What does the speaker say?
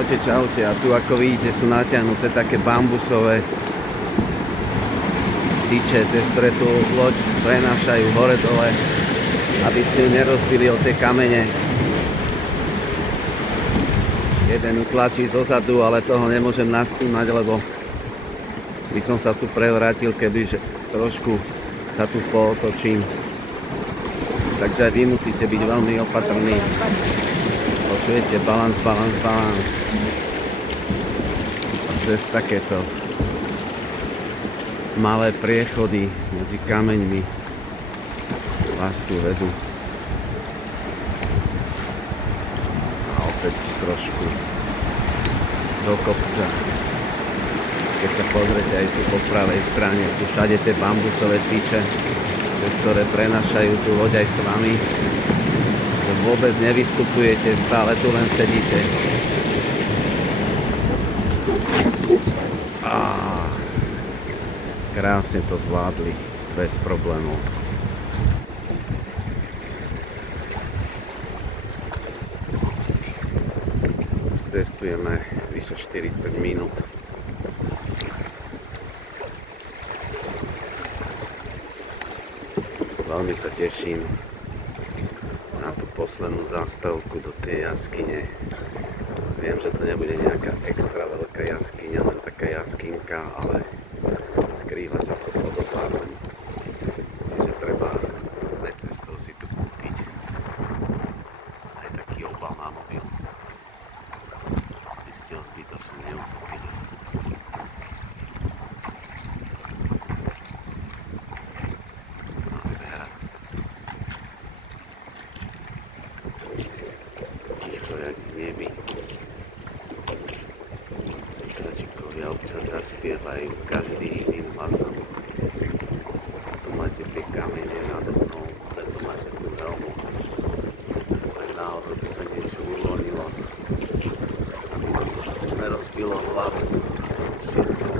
Čaute, čaute. A tu ako vidíte sú natiahnuté také bambusové tyče, cez ktoré tú loď prenášajú hore dole, aby si ju nerozbili o tie kamene. Jeden tlačí zozadu, ale toho nemôžem nasnímať, lebo by som sa tu prevrátil, kebyže trošku sa tu pootočím. Takže aj vy musíte byť veľmi opatrní. Počujete, balans. A cez takéto malé priechody medzi kameňmi vás tu vedú. A opäť trošku do kopca. Keď sa pozriete aj tu po pravej strane, sú všade tie bambusové tyče, cez ktoré prenášajú tú loď aj s vami. Vôbec nevystupujete, stále tu len sedíte. A krásne to zvládli, bez problémov. Už cestujeme vyše 40 minút. Veľmi sa teším na tú poslednú zástavku do tej jaskyne. Viem, že to nebude nejaká extra veľká jaskyňa, len taká jaskinka, ale skrýva sa to pod oblákom. Čiže treba aj cestou si tu kúpiť aj taký obal na mobil, aby ste ho zbytočne neutopili. Vtáčikovia občas zaspievajú každý iným hlasom. Tu máte tie kamene nado mnou, preto máte tú helmu. Ak náhodou by sa niečo uvoľnilo, aby vám to nerozbilo hlavu. Ešte som